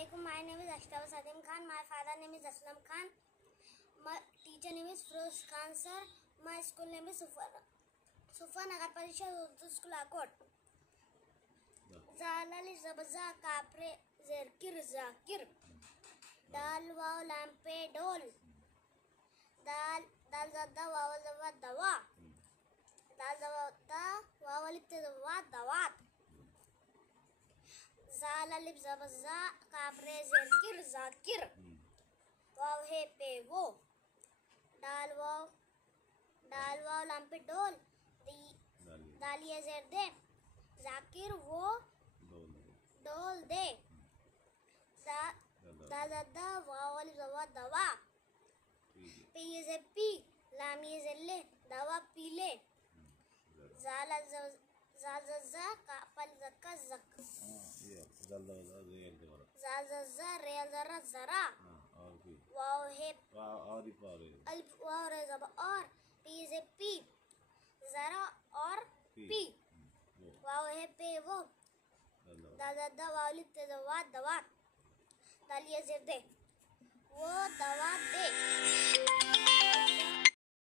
Assalamualaikum. My name is Ashraf Sadim Khan. My father name is Aslam Khan. My teacher name is Firoz Khan sir. My school name is Sufa Nagar Parishad Urdu School Akot. Zalali Zabaza Kapre Zerkir Zakir. Dal Waw Lampe Dol. Dal Zadda Waw Zawa Dawa. Dal Zawata Wawalit Zawa Dawat. Zalali Zabaza Kapre Zerkir Zakir. Waw He Pe Wo. Dal Waw Lampe Dol. Daliya Zerde. Zakir wo dol de. Da wawali zawa dawa. P is a P. Lam is a le. Dawa pile. Zal za kapal zakka zak. Zal za real zara zara. Wow he. Alif और zaba और. P is a P. Zara और P. वाव है पे वो दादा वावली ते दवा दलिया ज़ेर दे वो दवा दे।